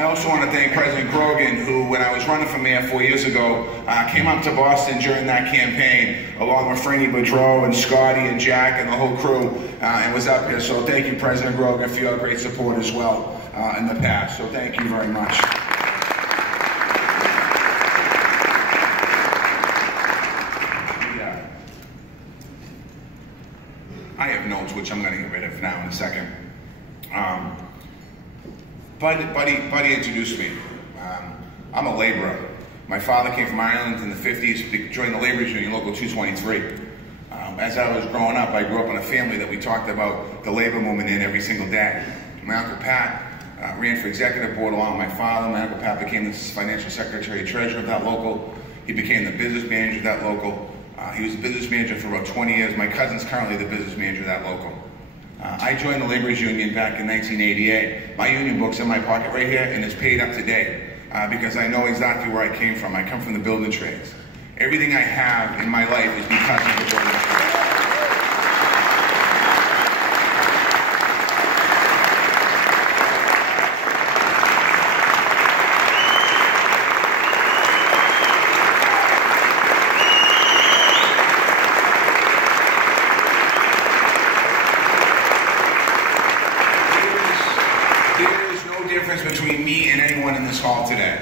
I also want to thank President Grogan, who, when I was running for mayor 4 years ago, came up to Boston during that campaign, along with Franny Boudreau and Scotty and Jack and the whole crew, and was up here. So thank you, President Grogan, for your great support as well in the past. So thank you very much. I have notes, which I'm going to get rid of now in a second. Buddy introduced me. I'm a laborer. My father came from Ireland in the 50s, joined the Laborers Union, Local 223. As I was growing up, I grew up in a family that we talked about the labor movement in every single day. My Uncle Pat ran for executive board along with my father. My Uncle Pat became the financial secretary and treasurer of that local. He became the business manager of that local. He was the business manager for about 20 years. My cousin's currently the business manager of that local. I joined the Laborers Union back in 1988. My union book's in my pocket right here, and it's paid up to date because I know exactly where I came from. I come from the building trades. Everything I have in my life is because of the building trades. Between me and anyone in this hall today.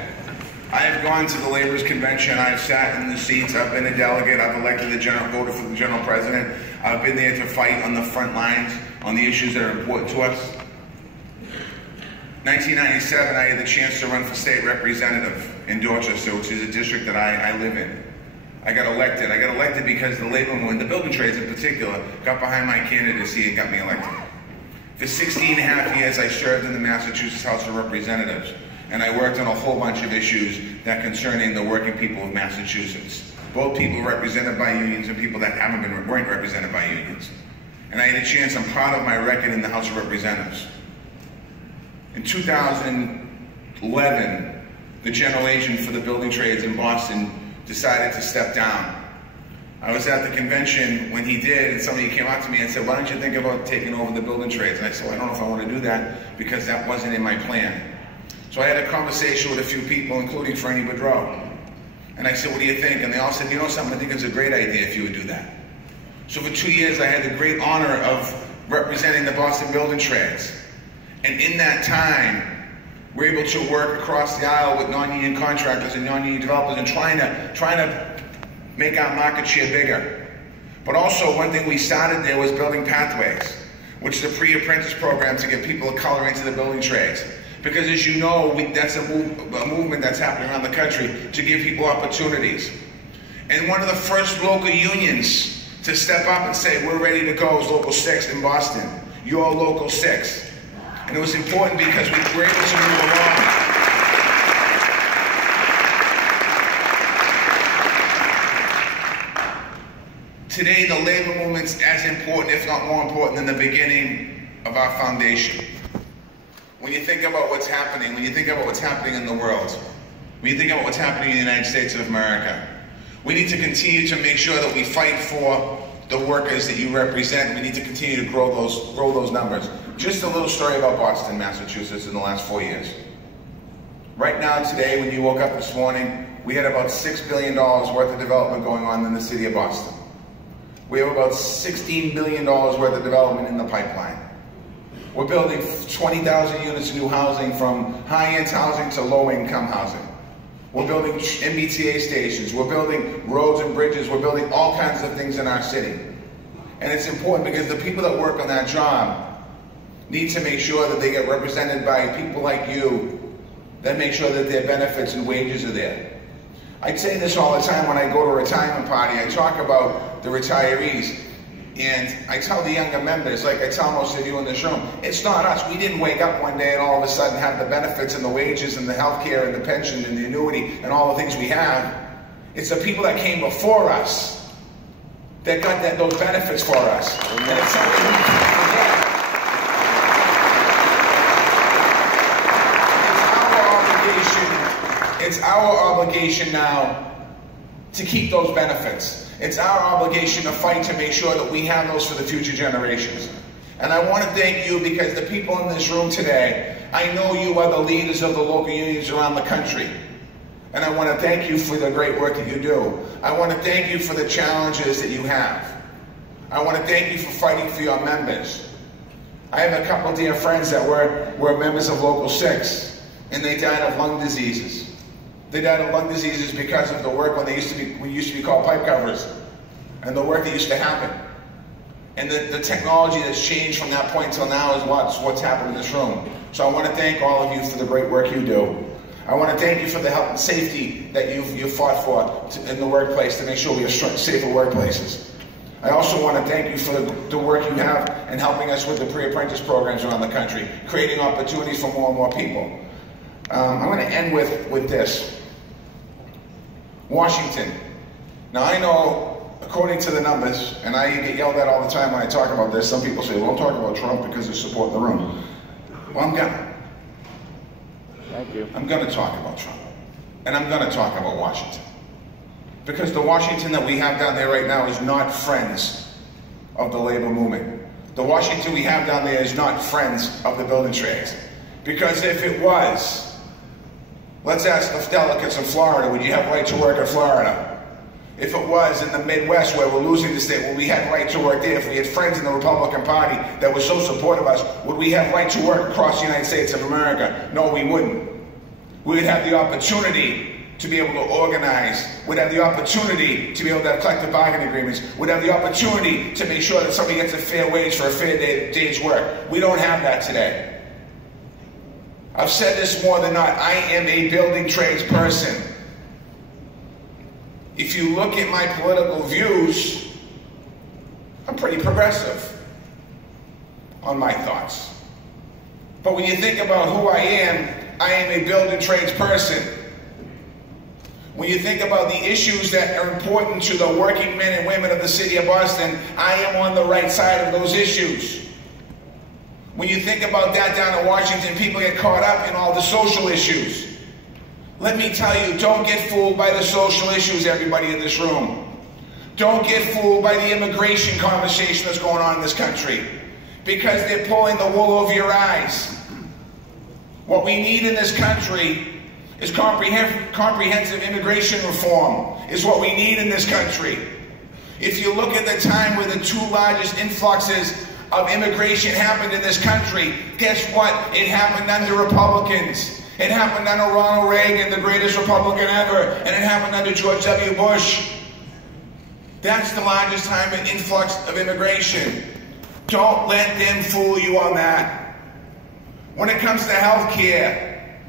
I have gone to the Laborers Convention. I've sat in the seats. I've been a delegate. I've elected the voted for the general president. I've been there to fight on the front lines on the issues that are important to us. 1997, I had the chance to run for state representative in Dorchester, which is a district that I live in. I got elected. I got elected because the labor movement, the building trades in particular, got behind my candidacy and got me elected. For 16 and a half years, I served in the Massachusetts House of Representatives, and I worked on a whole bunch of issues that concerning the working people of Massachusetts. Both people represented by unions and people that weren't represented by unions. And I had a chance, I'm proud of my record in the House of Representatives. In 2011, the general agent for the building trades in Boston decided to step down. I was at the convention when he did, and somebody came up to me and said, why don't you think about taking over the building trades? And I said, well, I don't know if I want to do that because that wasn't in my plan. So I had a conversation with a few people, including Franny Boudreau. And I said, what do you think? And they all said, you know something, I think it's a great idea if you would do that. So for 2 years, I had the great honor of representing the Boston building trades. And in that time, we're able to work across the aisle with non-union contractors and non-union developers and trying to make our market share bigger. But also, one thing we started there was building pathways, which is the pre-apprentice program to get people of color into the building trades. Because as you know, that's a movement that's happening around the country to give people opportunities. And one of the first local unions to step up and say, we're ready to go, is Local 6 in Boston. You're Local 6. And it was important because we were able to move along. Today, the labor movement's as important, if not more important, than the beginning of our foundation. When you think about what's happening, when you think about what's happening in the world, when you think about what's happening in the United States of America, we need to continue to make sure that we fight for the workers that you represent. We need to continue to grow those numbers. Just a little story about Boston, Massachusetts in the last 4 years. Right now, today, when you woke up this morning, we had about $6 billion worth of development going on in the city of Boston. We have about $16 billion worth of development in the pipeline. We're building 20,000 units of new housing, from high-end housing to low-income housing. We're building MBTA stations. We're building roads and bridges. We're building all kinds of things in our city. And it's important because the people that work on that job need to make sure that they get represented by people like you that make sure that their benefits and wages are there. I say this all the time when I go to a retirement party. I talk about the retirees. And I tell the younger members, like I tell most of you in this room, it's not us. We didn't wake up one day and all of a sudden have the benefits and the wages and the health care and the pension and the annuity and all the things we have. It's the people that came before us that got those benefits for us. And it's something we can't forget. It's our obligation now to keep those benefits. It's our obligation to fight to make sure that we have those for the future generations. And I want to thank you because the people in this room today I know you are the leaders of the local unions around the country. And I want to thank you for the great work that you do. I want to thank you for the challenges that you have. I want to thank you for fighting for your members. I have a couple of dear friends that were members of Local 6, and they died of lung diseases. They died of lung diseases because of the work when we used to be called pipe covers, and the work that used to happen. And the technology that's changed from that point till now is what's happened in this room. So I want to thank all of you for the great work you do. I want to thank you for the health and safety that you've fought for in the workplace to make sure we have safer workplaces. I also want to thank you for the work you have in helping us with the pre-apprentice programs around the country, creating opportunities for more and more people. I'm going to end with this. Washington. Now I know, according to the numbers, and I get yelled at all the time when I talk about this, some people say, well, don't talk about Trump because there's support in the room. Well, I'm gonna. Thank you. I'm going to talk about Trump. And I'm going to talk about Washington. Because the Washington that we have down there right now is not friends of the labor movement. The Washington we have down there is not friends of the building trades. Because if it was, let's ask the delegates in Florida, would you have right to work in Florida? If it was in the Midwest where we're losing the state, would we have right to work there? If we had friends in the Republican Party that were so supportive of us, would we have right to work across the United States of America? No, we wouldn't. We would have the opportunity to be able to organize. We'd have the opportunity to be able to have collective bargaining agreements. We'd have the opportunity to make sure that somebody gets a fair wage for a fair day's work. We don't have that today. I've said this more than not. I am a building trades person. If you look at my political views, I'm pretty progressive on my thoughts. But when you think about who I am a building trades person. When you think about the issues that are important to the working men and women of the city of Boston, I am on the right side of those issues. When you think about that down in Washington, people get caught up in all the social issues. Let me tell you, don't get fooled by the social issues, everybody in this room. Don't get fooled by the immigration conversation that's going on in this country, because they're pulling the wool over your eyes. What we need in this country is comprehensive immigration reform, is what we need in this country. If you look at the time where the two largest influxes of immigration happened in this country, guess what? It happened under Republicans. It happened under Ronald Reagan, the greatest Republican ever, and it happened under George W. Bush. That's the largest time of influx of immigration. Don't let them fool you on that. When it comes to health care,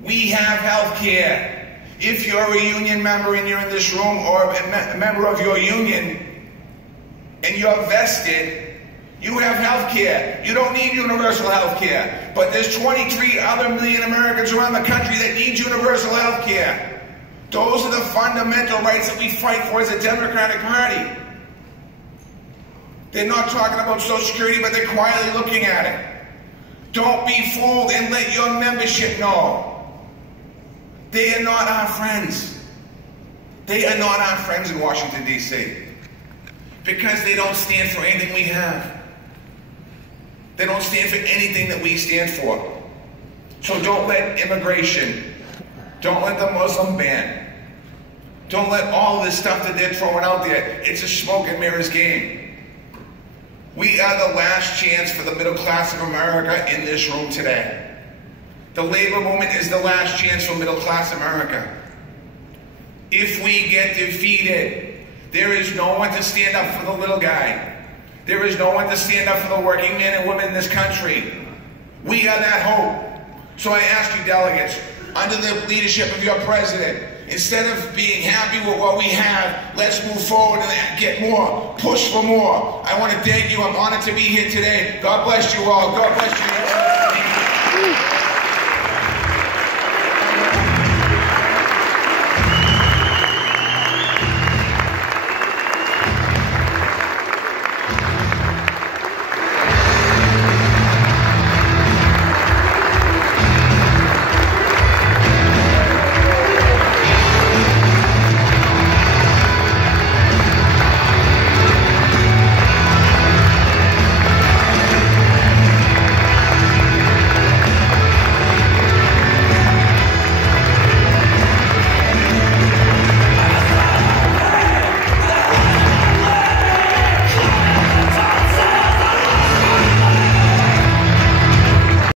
we have health care. If you're a union member and you're in this room, or a member of your union, and you're vested, you have health care. You don't need universal health care. But there's 23 other million Americans around the country that need universal health care. Those are the fundamental rights that we fight for as a Democratic Party. They're not talking about Social Security, but they're quietly looking at it. Don't be fooled and let your membership know. They are not our friends. They are not our friends in Washington, D.C. Because they don't stand for anything we have. They don't stand for anything that we stand for. So don't let immigration, don't let the Muslim ban, don't let all this stuff that they're throwing out there. It's a smoke and mirrors game. We are the last chance for the middle class of America in this room today. The labor movement is the last chance for middle class America. If we get defeated, there is no one to stand up for the little guy. There is no one to stand up for the working men and women in this country. We are that hope. So I ask you, delegates, under the leadership of your president, instead of being happy with what we have, let's move forward and get more. Push for more. I want to thank you. I'm honored to be here today. God bless you all. God bless you.